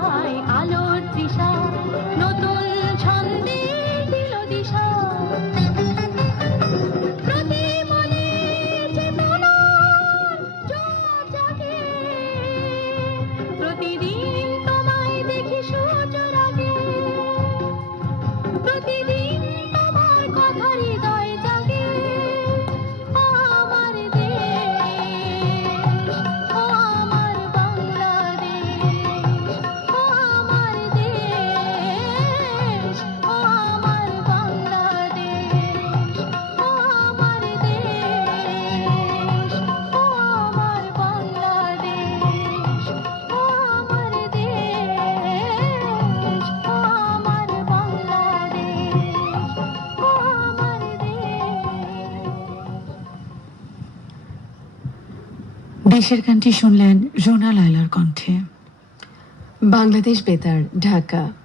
পায় আলোর তৃষা নতুন ছন্দে দিল দিশা। প্রতিদিন দেশের গানটি শুনলেন রোনা লায়লার কণ্ঠে। বাংলাদেশ বেতার ঢাকা।